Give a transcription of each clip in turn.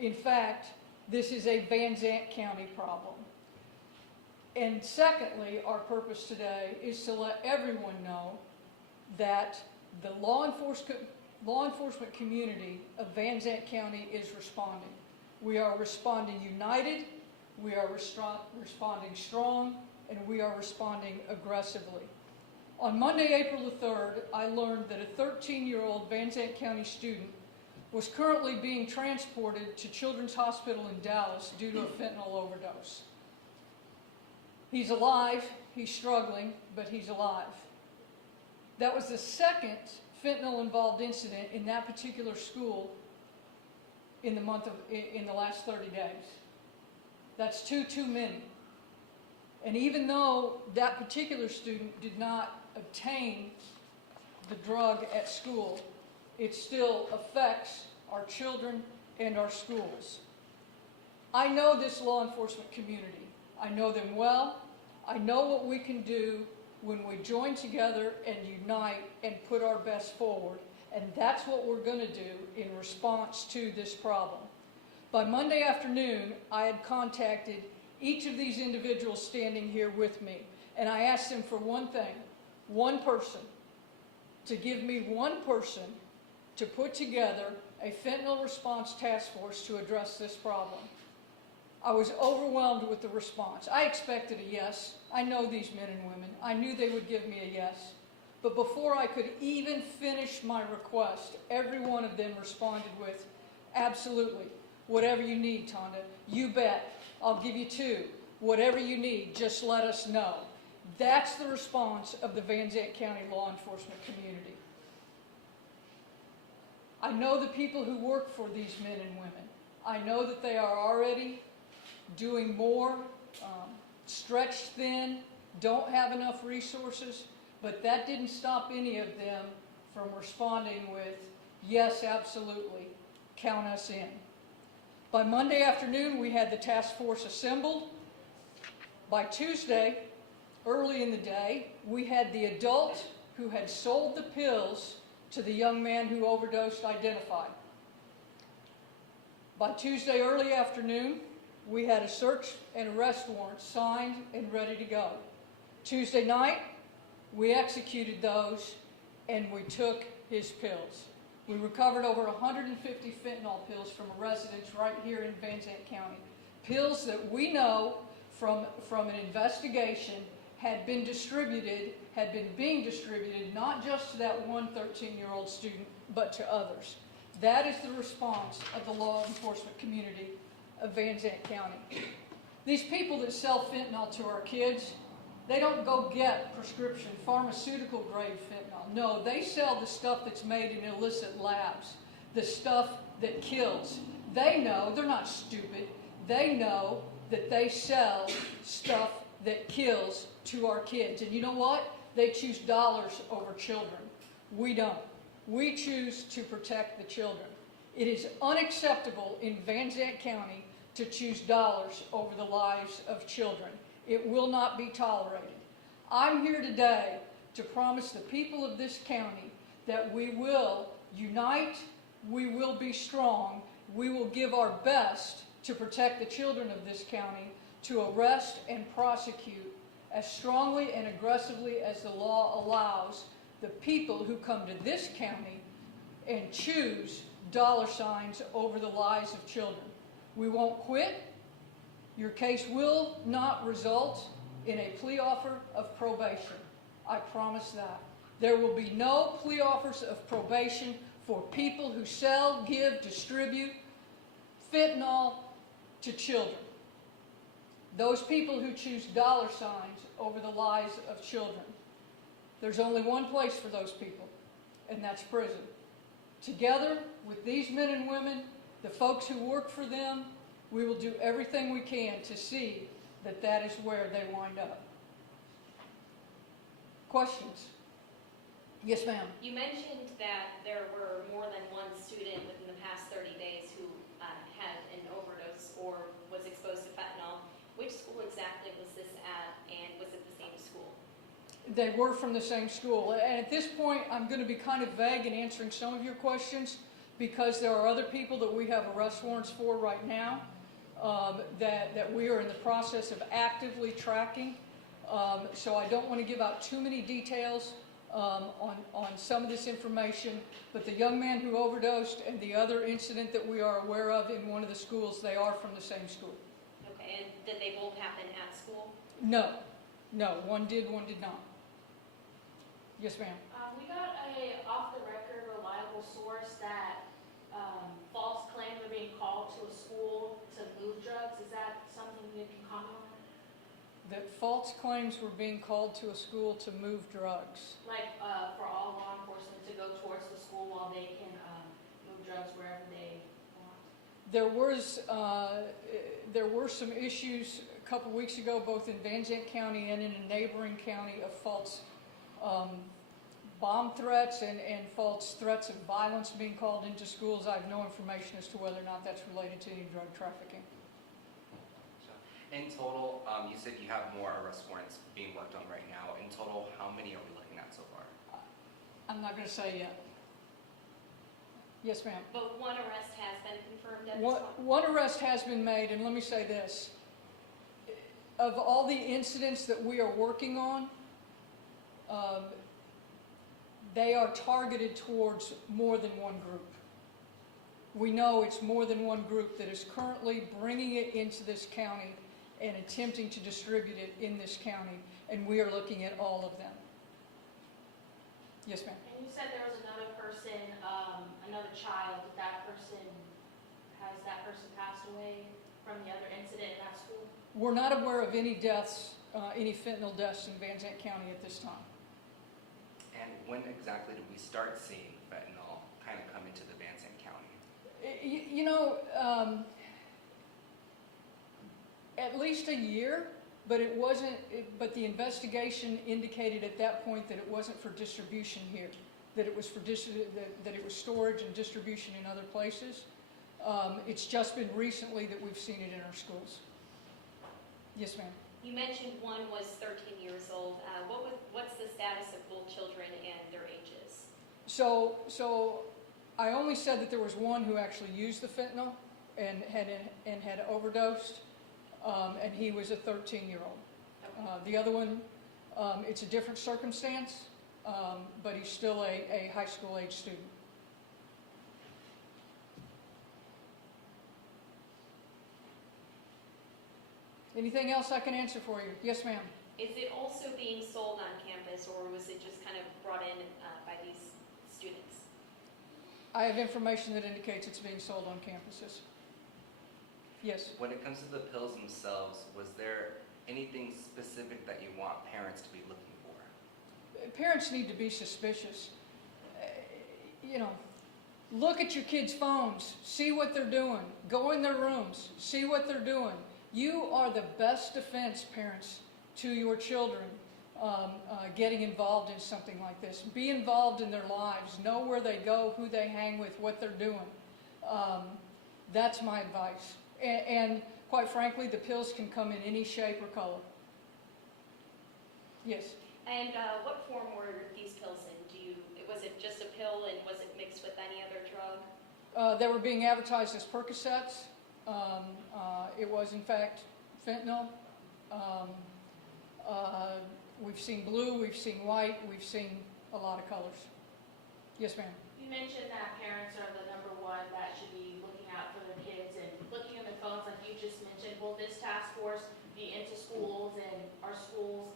In fact, this is a Van Zandt County problem. And secondly, our purpose today is to let everyone know that the law enforcement community of Van Zandt County is responding. We are responding united, we are responding strong, and we are responding aggressively. On Monday, April the 3rd, I learned that a 13-year-old Van Zandt County student was currently being transported to Children's Hospital in Dallas due to a fentanyl overdose. He's alive, he's struggling, but he's alive. That was the second fentanyl-involved incident in that particular school in the last 30 days. That's too many. And even though that particular student did not obtain the drug at school, it still affects our children and our schools. I know this law enforcement community. I know them well. I know what we can do when we join together and unite and put our best forward. And that's what we're going to do in response to this problem. By Monday afternoon, I had contacted each of these individuals standing here with me, and I asked them for one thing, one person, to give me one person to put together a fentanyl response task force to address this problem. I was overwhelmed with the response. I expected a yes. I know these men and women. I knew they would give me a yes. But before I could even finish my request, every one of them responded with, absolutely. Whatever you need, Tonda. You bet. I'll give you 2. Whatever you need, just let us know. That's the response of the Van Zandt County law enforcement community. I know the people who work for these men and women. I know that they are already doing more, stretched thin, don't have enough resources, but that didn't stop any of them from responding with, yes, absolutely, count us in. By Monday afternoon, we had the task force assembled. By Tuesday, early in the day, we had the adult who had sold the pills to the young man who overdosed identified. By Tuesday early afternoon, we had a search and arrest warrant signed and ready to go. Tuesday night, we executed those and we took his pills. We recovered over 150 fentanyl pills from a residence right here in Van Zandt County. Pills that we know from an investigation had been being distributed not just to that one 13-year-old student, but to others. That is the response of the law enforcement community of Van Zandt County. These people that sell fentanyl to our kids, they don't go get prescription pharmaceutical grade fentanyl. No, they sell the stuff that's made in illicit labs, the stuff that kills. They know, they're not stupid, they know that they sell stuff that kills to our kids. And you know what? They choose dollars over children. We don't. We choose to protect the children. It is unacceptable in Van Zandt County to choose dollars over the lives of children. It will not be tolerated. I'm here today to promise the people of this county that we will unite, we will be strong, we will give our best to protect the children of this county, to arrest and prosecute as strongly and aggressively as the law allows the people who come to this county and choose dollar signs over the lives of children. We won't quit. Your case will not result in a plea offer of probation. I promise that. There will be no plea offers of probation for people who sell, give, distribute fentanyl to children. Those people who choose dollar signs over the lives of children. There's only one place for those people, and that's prison. Together with these men and women, the folks who work for them, we will do everything we can to see that that is where they wind up. Questions? Yes, ma'am. You mentioned that there were more than one student within the past 30 days who had an overdose or was exposed to fentanyl. Which school exactly was this at, and was it the same school? They were from the same school. And at this point, I'm going to be kind of vague in answering some of your questions because there are other people that we have arrest warrants for right now, that we are in the process of actively tracking. So I don't want to give out too many details on some of this information, but the young man who overdosed and the other incident that we are aware of in one of the schools, they are from the same school. Okay, and did they both happen at school? No, one did not. Yes, ma'am. We got a off-the-record reliable source that false claims are being called to a school to move drugs. Is that something you can comment on? That false claims were being called to a school to move drugs. Like for all law enforcement to go towards the school while they can move drugs wherever they want? There were some issues a couple weeks ago, both in Van Zandt County and in a neighboring county, of false bomb threats and false threats of violence being called into schools. I have no information as to whether or not that's related to any drug trafficking. In total, you said you have more arrest warrants being worked on right now. In total, how many are we looking at so far? I'm not going to say yet. Yes, ma'am. But one arrest has been confirmed at this point? One arrest has been made, and let me say this. Of all the incidents that we are working on, they are targeted towards more than one group. We know it's more than one group that is currently bringing it into this county and attempting to distribute it in this county, and we are looking at all of them. Yes, ma'am. And you said there was another person, another child. Has that person passed away from the other incident in that school? We're not aware of any deaths, any fentanyl deaths in Van Zandt County at this time. And when exactly did we start seeing fentanyl kind of come into the Van Zandt County? At least a year, but it wasn't. But the investigation indicated at that point that it wasn't for distribution here, that it was for that it was storage and distribution in other places. It's just been recently that we've seen it in our schools. Yes, ma'am. You mentioned one was 13 years old. What's the status of both children and their ages? So I only said that there was one who actually used the fentanyl and had overdosed, and he was a 13-year-old. The other one, it's a different circumstance, but he's still a high school age student. Anything else I can answer for you? Yes, ma'am. Is it also being sold on campus, or was it just kind of brought in by these students? I have information that indicates it's being sold on campuses. Yes. When it comes to the pills themselves, was there anything specific that you want parents to be looking for? Parents need to be suspicious. Look at your kids' phones, see what they're doing, go in their rooms, see what they're doing. You are the best defense, parents, to your children getting involved in something like this. Be involved in their lives, know where they go, who they hang with, what they're doing. That's my advice. And quite frankly, the pills can come in any shape or color. Yes. And what form were these pills in? Was it just a pill, and was it mixed with any other drug? They were being advertised as Percocets. It was, in fact, fentanyl. We've seen blue, we've seen white, we've seen a lot of colors. Yes, ma'am. You mentioned that parents are the number one that should be looking out for their kids and looking at their phones like you just mentioned. Will this task force be into schools, and are schools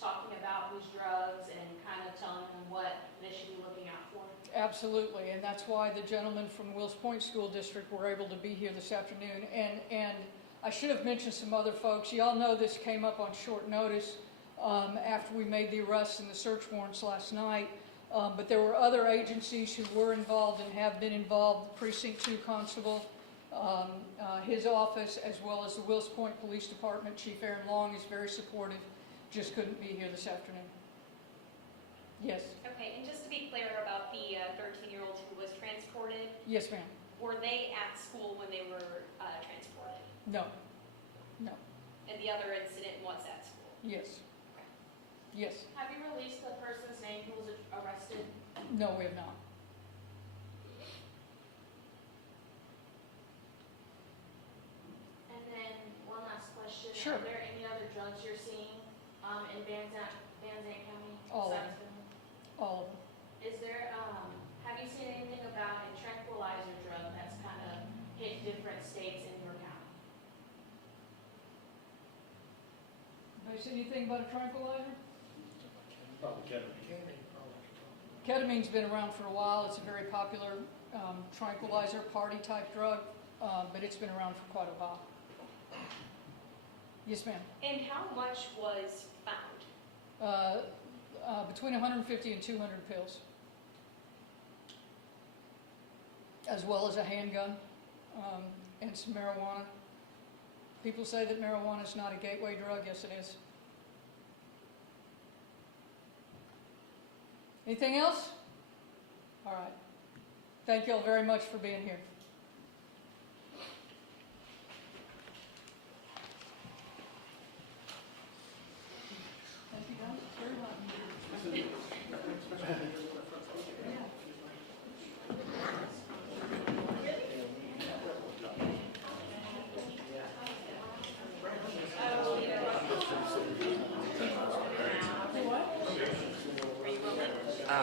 talking about these drugs and kind of telling them what they should be looking out for? Absolutely, and that's why the gentlemen from Wills Point School District were able to be here this afternoon. And I should have mentioned some other folks. Y'all know this came up on short notice after we made the arrests and the search warrants last night. But there were other agencies who were involved and have been involved. Precinct 2 Constable, his office, as well as the Wills Point Police Department. Chief Aaron Long is very supportive. Just couldn't be here this afternoon. Yes. Okay, and just to be clear about the 13-year-old who was transported, Yes, ma'am. were they at school when they were transported? No. And the other incident was at school? Yes. Yes. Have you released the person's name who was arrested? No, we have not. Sure. Are there any other drugs you're seeing in Van Zandt County? All of besides them. fentanyl? All of them. Is there, have you seen anything about a tranquilizer drug that's kind of hit different states in your county? Anybody see anything about a tranquilizer? Probably ketamine. Ketamine's been around for a while. It's a very popular tranquilizer, party-type drug, but it's been around for quite a while. Yes, ma'am. And how much was found? Between 150 and 200 pills, as well as a handgun and some marijuana. People say that marijuana is not a gateway drug. Yes, it is. Anything else? All right. Thank you all very much for being here. Thank you, guys. Very much.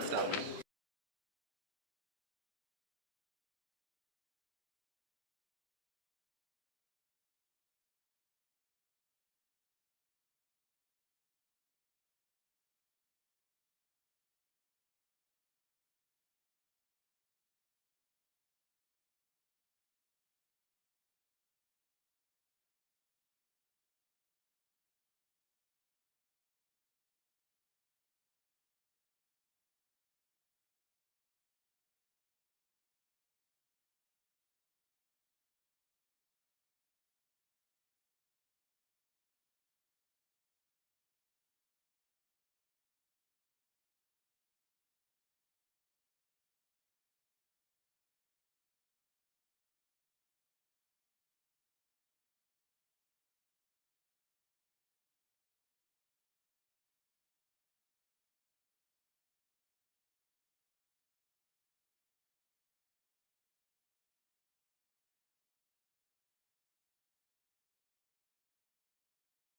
Stop.